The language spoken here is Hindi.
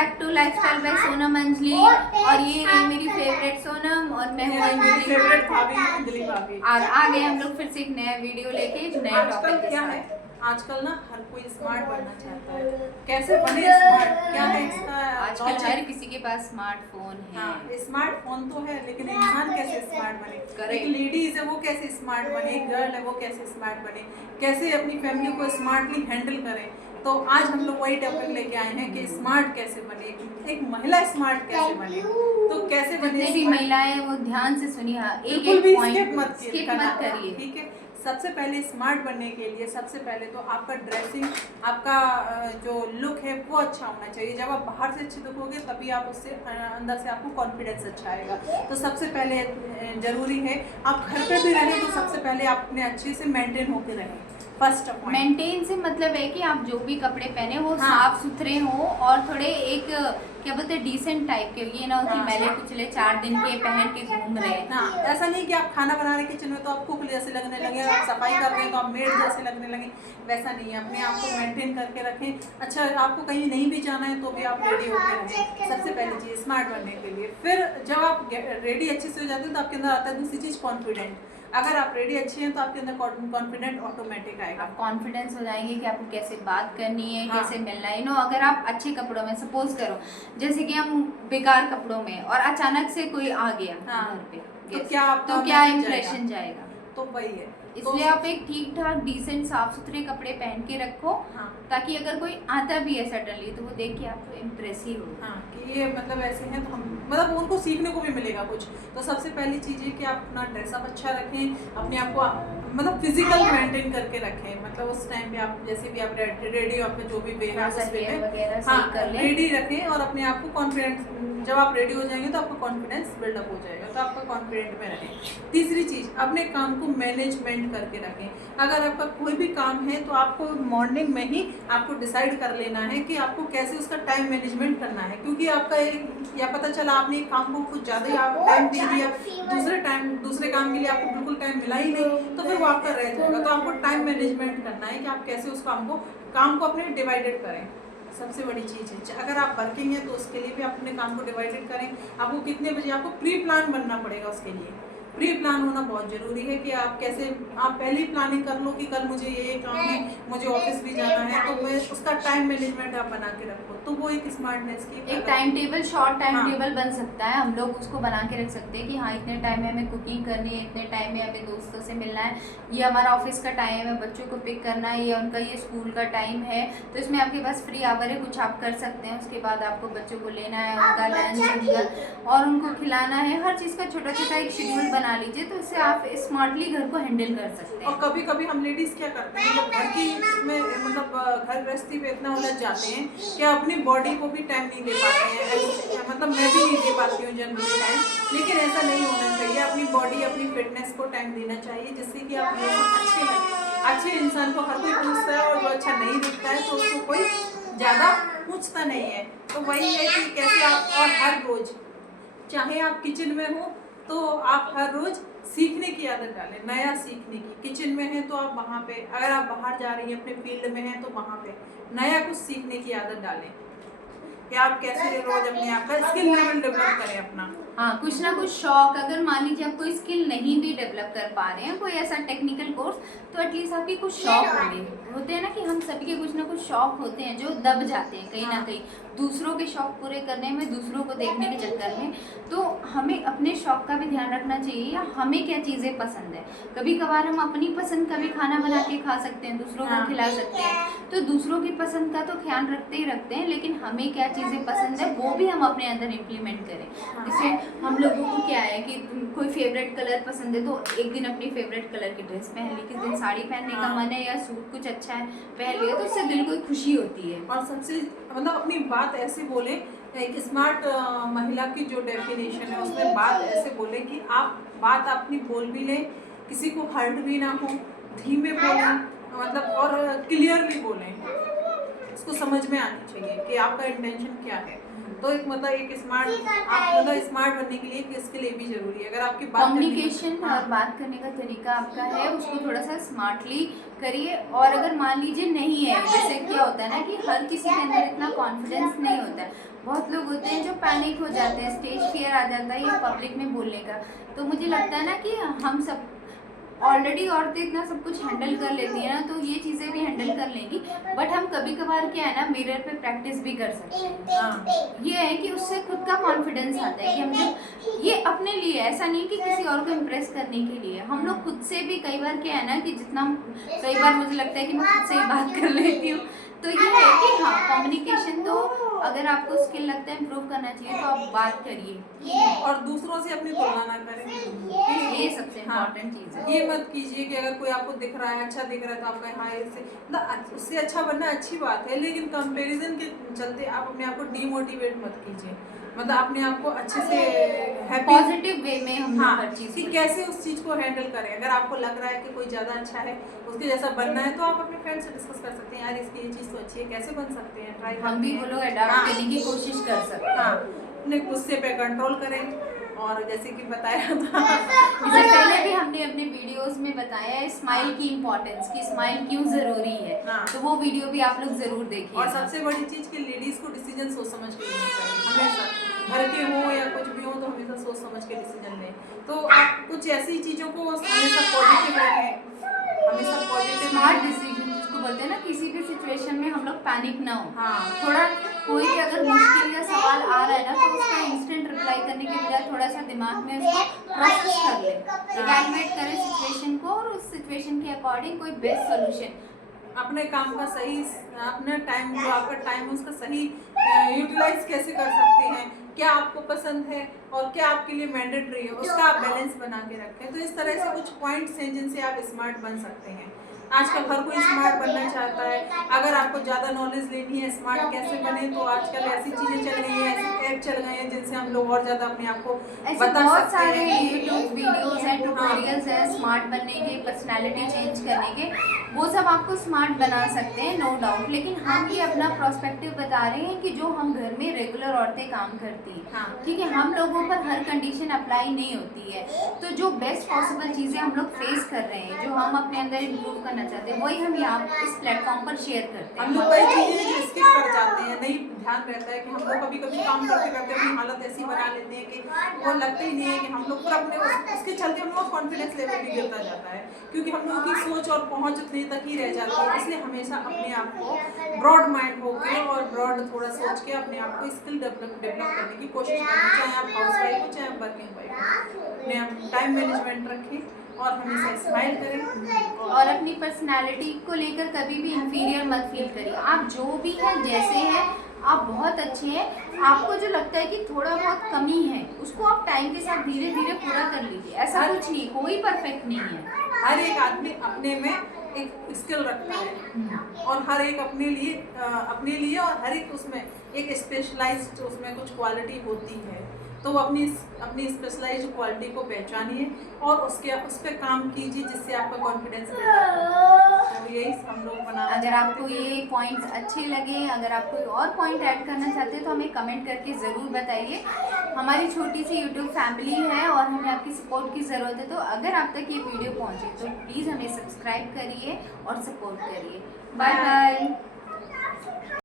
Back to lifestyle by Sonam Anjali. और ये रही मेरी फेवरेट सोनम और मैं हूँ मेरी फेवरेट भाभी अंजलि भाभी। और आ गए हम लोग फिर से एक नया वीडियो लेके एक नए टॉपिक के क्या साथ। है आजकल ना हर कोई स्मार्ट बनना चाहता है। कैसे बने स्मार्ट, क्या है इसका आजकल logic? हर किसी के पास स्मार्टफोन है। हाँ, स्मार्टफोन तो है, लेकिन इंसान कैसे स्मार्ट बने? Correct. एक लेडीज है वो कैसे स्मार्ट बने, एक गर्ल है वो कैसे स्मार्ट बने, कैसे अपनी फैमिली को स्मार्टली हैंडल करें। तो आज हम लोग वही टॉपिक लेके आए हैं कि स्मार्ट कैसे बने, एक महिला स्मार्ट कैसे बने। तो कैसे बने जितने भी smart? महिलाएं वो ध्यान से सुनिए, हाँ, एक बिल्कुल एक भी पॉइंट स्किप मत करिए। ठीक है। सबसे पहले स्मार्ट बनने के लिए सबसे पहले तो आपका ड्रेसिंग, आपका जो लुक है वो अच्छा होना चाहिए। जब आप बाहर से अच्छे दिखोगे तभी आप उससे अंदर से आपको कॉन्फिडेंस अच्छा आएगा। तो सबसे पहले जरूरी है आप घर पे भी रहें तो सबसे पहले आप अपने अच्छे से मेंटेन होकर रहें। फर्स्ट पॉइंट मेंटेन से मतलब है कि आप जो भी कपड़े पहने वो हाँ। साफ सुथरे हो और थोड़े एक क्या बोलते हैं डिसेंट टाइप के, ये ना हो कि हाँ। मैले कुचले 4 दिन के पहन के घूम रहे हैं। हाँ, ऐसा नहीं कि आप खाना बना रहे किचन में तो आप कुक जैसे लगने लगे, आप सफाई कर रहे हैं तो आप मेड जैसे लगने लगे, वैसा नहीं है। अपने आप को मेंटेन करके रखें। अच्छा, आपको कहीं नहीं भी जाना है तो भी आप रेडी होकर रहें। सबसे पहली चीज़ स्मार्ट बनने के लिए। फिर जब आप रेडी अच्छे से हो जाते हैं तो आपके अंदर आता है दूसरी चीज़ कॉन्फिडेंट। अगर आप रेडी अच्छे हैं तो आपके अंदर कॉन्फिडेंट ऑटोमेटिक आएगा। आप कॉन्फिडेंस हो जाएंगे कि आपको कैसे बात करनी है, हाँ। कैसे मिलना है। नो, अगर आप अच्छे कपड़ों में, सपोज करो जैसे कि हम बेकार कपड़ों में और अचानक से कोई आ गया हाँ। घर पे तो guest, क्या आपका तो क्या message इम्प्रेशन जाएगा? तो वही है। इसलिए आप एक ठीक ठाक डिसेंट साफ सुथरे कपड़े पहन के रखो। हाँ। ताकि अगर कोई आता भी है सडनली तो वो देख के आपको इम्प्रेस ही हो। हाँ, कि ये मतलब ऐसे हैं तो हम मतलब उनको सीखने को भी मिलेगा कुछ। तो सबसे पहली चीज़ है कि आप अपना ड्रेसअप अच्छा रखें, अपने आप को मतलब फिजिकल मेंटेन करके रखें। मतलब उस टाइम पे आप जैसे भी आप रेडी हो, आपका जो भी वे है उस वे में वगैरह हाँ सही कर लें। रेडी रखें और अपने आप को कॉन्फिडेंस, जब आप रेडी हो जाएंगे तो आपका कॉन्फिडेंस बिल्डअप हो जाएगा, तो आपका कॉन्फिडेंट में रहें। तीसरी चीज़, अपने काम को मैनेजमेंट करके रखें। अगर आपका कोई भी काम है तो आपको मॉर्निंग में ही आपको डिसाइड कर लेना है कि आपको कैसे उसका टाइम मैनेजमेंट करना है। क्योंकि आपका एक या पता चला आपने एक काम को कुछ ज़्यादा ही आप टाइम दे दिया, दूसरे काम के लिए आपको बिल्कुल टाइम मिला ही नहीं, तो फिर वो आपका रह जाएगा। तो आपको टाइम मैनेजमेंट करना है कि आप कैसे उस काम को अपने डिवाइडेड करें। सबसे बड़ी चीज़ है, अगर आप वर्किंग है तो उसके लिए भी आप अपने काम को डिवाइडेड करें। आपको कितने बजे, आपको प्री प्लान बनना पड़ेगा उसके लिए। प्री प्लान होना बहुत ज़रूरी है कि आप कैसे, आप पहले ही प्लानिंग कर लो कि कल मुझे ये काम है, मुझे ऑफिस भी जाना है, तो मैं उसका टाइम मैनेजमेंट आप बना के रखो। तो वो एक स्मार्टनेस की एक टाइम टेबल, शॉर्ट टाइम हाँ। टेबल बन सकता है। हम लोग उसको बना के रख सकते हैं कि हाँ इतने टाइम में हमें कुकिंग करनी है, इतने टाइम में हमें दोस्तों से मिलना है, ये हमारा ऑफिस का टाइम है, बच्चों को पिक करना है, ये उनका ये स्कूल का टाइम है। तो इसमें आपके पास फ्री आवर है, कुछ आप कर सकते हैं। उसके बाद आपको बच्चों को लेना है, उनका लंच और उनको खिलाना है। हर चीज़ का छोटा छोटा एक शेड्यूल बना लीजिए, तो इससे आप स्मार्टली घर को हैंडल कर सकते हैं। और कभी कभी हम लेडीज क्या करते हैं, जब घर की में मतलब घर गृहस्थी पे इतना उलझ जाते हैं कि अपनी बॉडी को भी टाइम नहीं दे पाते हैं। मतलब मैं भी नहीं दे पाती हूँ जनरली टाइम, लेकिन ऐसा नहीं होना चाहिए। अपनी बॉडी, अपनी फिटनेस को टाइम देना चाहिए, जिससे कि आप अच्छे लगें। अच्छे इंसान को हर कोई पूछता है और जो अच्छा नहीं दिखता है तो उसको कोई ज़्यादा पूछता नहीं है। तो वही है कि कैसे आप, और हर रोज़ चाहे आप किचन में हो तो आप हर रोज़ सीखने की आदत डालें, नया सीखने की। किचन में है तो आप वहाँ पे, अगर आप बाहर जा रही हैं अपने फील्ड में हैं तो वहाँ पे नया कुछ सीखने की आदत डालें कि आप कैसे रोज अपने आप का स्किल लेवल डेवलप करें अपना। हाँ, कुछ ना कुछ शौक, अगर मान लीजिए आप कोई स्किल नहीं भी डेवलप कर पा रहे हैं, कोई ऐसा टेक्निकल कोर्स, तो एटलीस्ट आपके कुछ शौक होते हैं ना, कि हम सभी के कुछ ना कुछ शौक होते हैं जो दब जाते हैं कहीं ना कहीं दूसरों के शौक पूरे करने में, दूसरों को देखने के चक्कर में। तो हमें अपने शौक का भी ध्यान रखना चाहिए, या हमें क्या चीज़ें पसंद है। कभी कभार हम अपनी पसंद का भी खाना बना के खा सकते हैं, दूसरों को खिला सकते हैं। तो दूसरों की पसंद का तो ख्याल रखते ही रखते हैं, लेकिन हमें क्या चीज़ें पसंद है वो भी हम अपने अंदर इम्प्लीमेंट करें। जैसे हम लोगों को क्या है कि कोई फेवरेट कलर पसंद है तो एक दिन अपनी फेवरेट कलर की ड्रेस पहन ली, किस दिन साड़ी पहनने का मन है या सूट कुछ अच्छा है पहन लिया, तो उससे दिल को खुशी होती है। और सबसे मतलब अपनी बात ऐसे बोले, एक स्मार्ट महिला की जो डेफिनेशन है उसमें बात ऐसे बोले कि आप बात अपनी बोल भी लें, किसी को हर्ट भी ना हो, धीमे बोलें, मतलब और क्लियर भी बोलें। उसको समझ में आनी चाहिए कि आपका इंटेंशन क्या है। तो एक मतलब एक स्मार्ट, आप मतलब स्मार्ट बनने के लिए किसके लिए भी जरूरी है, अगर आपकी बात कम्युनिकेशन और बात करने का तरीका आपका है उसको थोड़ा सा स्मार्टली करिए। और अगर मान लीजिए नहीं है, जैसे क्या होता है ना कि हर किसी के अंदर इतना कॉन्फिडेंस नहीं होता है, बहुत लोग होते हैं जो पैनिक हो जाते हैं, स्टेज फियर आ जाता है ये पब्लिक में बोलने का। तो मुझे लगता है ना कि हम सब ऑलरेडी औरतें इतना सब कुछ हैंडल कर लेती है ना, तो ये चीज़ें भी हैंडल कर लेंगी। बट हम कभी कभार क्या है ना मिरर पे प्रैक्टिस भी कर सकते हैं। हाँ। ये है कि उससे खुद का कॉन्फिडेंस आता है कि हम जब ये अपने लिए, ऐसा नहीं कि किसी और को इम्प्रेस करने के लिए, हम लोग खुद से भी कई बार क्या है ना कि जितना कई बार मुझे लगता है कि मैं खुद से ही बात कर लेती हूँ। तो ये है कि हाँ कम्युनिकेशन तो अगर आपको स्किल लगता है इम्प्रूव करना चाहिए तो आप बात करिए और दूसरों से अपनी तुलना ना करें, ये सबसे इम्पोर्टेंट चीज़ है। ये मत कीजिए कि अगर कोई आपको दिख रहा है, अच्छा दिख रहा है तो आपका हाँ इससे मतलब उससे अच्छा बनना अच्छी बात है, लेकिन कंपैरिजन के चलते आप अपने आप को डीमोटिवेट मत कीजिए। मतलब अपने आप को अच्छे से हैप्पी पॉजिटिव वे में हम हाँ हर चीज़ कि कैसे उस चीज़ को हैंडल करें। अगर आपको लग रहा है कि कोई ज़्यादा अच्छा है, उसके जैसा बनना है, तो आप अपने फ्रेंड से डिस्कस कर सकते हैं, यार इसकी ये चीज़ तो अच्छी है, कैसे बन सकते हैं, ट्राई हम भी वो लोग अडॉप्ट करने की कोशिश कर सकते हैं। हाँ अपने गुस्से पे कंट्रोल करें। और जैसे कि बताया था इससे पहले भी हमने अपने वीडियोस में बताया है स्माइल की इम्पोर्टेंस, कि स्माइल क्यों जरूरी है। हाँ। तो वो वीडियो भी आप लोग जरूर देखिए। और सबसे बड़ी चीज़ कि लेडीज़ को डिसीजन सोच समझ के लेना चाहिए हमेशा, घर के हो या कुछ भी हो तो हमेशा सोच समझ के डिसीजन लें। तो आप कुछ ऐसी चीज़ों को हमेशा पॉजिटिव रखें, हमेशा पॉजिटिव स्मार्ट डिसीजन जिसको बोलते हैं ना, किसी भी सिचुएशन में हम लोग पैनिक ना हो। हाँ थोड़ा कोई भी अगर मुश्किल या सवाल आ रहा है ना तो उसका इंस्टेंट रिप्लाई करने के बजाय थोड़ा सा दिमाग में उसको प्रोसेस कर ले, इवैल्यूएट करें सिचुएशन को और उस सिचुएशन के अकॉर्डिंग कोई बेस्ट सोल्यूशन। अपने काम का सही, अपना टाइम जो आपका टाइम है उसका सही यूटिलाइज कैसे कर सकते हैं, क्या आपको पसंद है और क्या आपके लिए मैंडेटरी है, उसका आप बैलेंस बना के रखें। तो इस तरह से कुछ पॉइंट्स हैं जिनसे आप स्मार्ट बन सकते हैं। आजकल हर कोई स्मार्ट बनना चाहता है। अगर आपको ज़्यादा नॉलेज लेनी है स्मार्ट कैसे बने, तो आजकल ऐसी चीज़ें चल गई हैं, ऐसे ऐप चल गए हैं जिनसे हम लोग और ज़्यादा अपने आप को ऐसे बता बहुत सकते सारे हैं। यूट्यूब वीडियोस हैं, ट्यूटोरियल्स हैं स्मार्ट बनने के, पर्सनालिटी चेंज करने के, वो सब आपको स्मार्ट बना सकते हैं नो डाउट। लेकिन हम ये अपना प्रोस्पेक्टिव बता रहे हैं कि जो हम घर में रेगुलर औरतें काम करती हैं, हाँ। ठीक है, हम लोगों पर हर कंडीशन अप्लाई नहीं होती है। तो जो बेस्ट पॉसिबल चीज़ें हम लोग फेस कर रहे हैं, जो हम अपने अंदर इम्प्रूव करना चाहते हैं, वही हम यहाँ इस प्लेटफॉर्म पर शेयर करते हम हैं। लोग कई चीज़ें स्किप कर जाते हैं, नहीं ध्यान रहता है कि हम लोग कभी कभी काम करते करते अपनी हालत ऐसी बना लेते हैं कि वो लगता ही नहीं है कि हम लोग पर अपने उसके चलते हम लोग कॉन्फिडेंस लेवल भी गिरता जाता है, क्योंकि हम लोगों की सोच और पहुंच उतनी तक ही रह जाती है। इसलिए हमेशा अपने आप को ब्रॉड माइंड होकर और ब्रॉड थोड़ा सोच के अपने आप को स्किल डेवलप करने की कोशिश करें, चाहे आप हाउस वाइफ हो चाहे आप वर्किंग वाइफ हो। अपने आप टाइम मैनेजमेंट रखें और हमेशा स्माइल करें और अपनी पर्सनालिटी को लेकर कभी भी इंफीरियर मत फील करिए। आप जो भी हैं, जैसे हैं, आप बहुत अच्छे हैं। आपको जो लगता है कि थोड़ा बहुत कमी है, उसको आप टाइम के साथ धीरे धीरे पूरा कर लीजिए। ऐसा कुछ नहीं, कोई परफेक्ट नहीं है। हर एक आदमी अपने में एक स्किल रखता है और हर एक अपने लिए और हर एक उसमें एक स्पेशलाइज्ड उसमें कुछ क्वालिटी होती है। तो अपनी स्पेशलाइज्ड क्वालिटी को पहचानिए और उस पर काम कीजिए, जिससे आपका कॉन्फिडेंस तो यही हम लोग बना। अगर आपको ये पॉइंट्स अच्छे लगे, अगर आप कोई और पॉइंट ऐड करना चाहते हैं तो हमें कमेंट करके ज़रूर बताइए। हमारी छोटी सी यूट्यूब फैमिली है और हमें आपकी सपोर्ट की ज़रूरत है। तो अगर आप तक ये वीडियो पहुंचे तो प्लीज़ हमें सब्सक्राइब करिए और सपोर्ट करिए। Bye bye.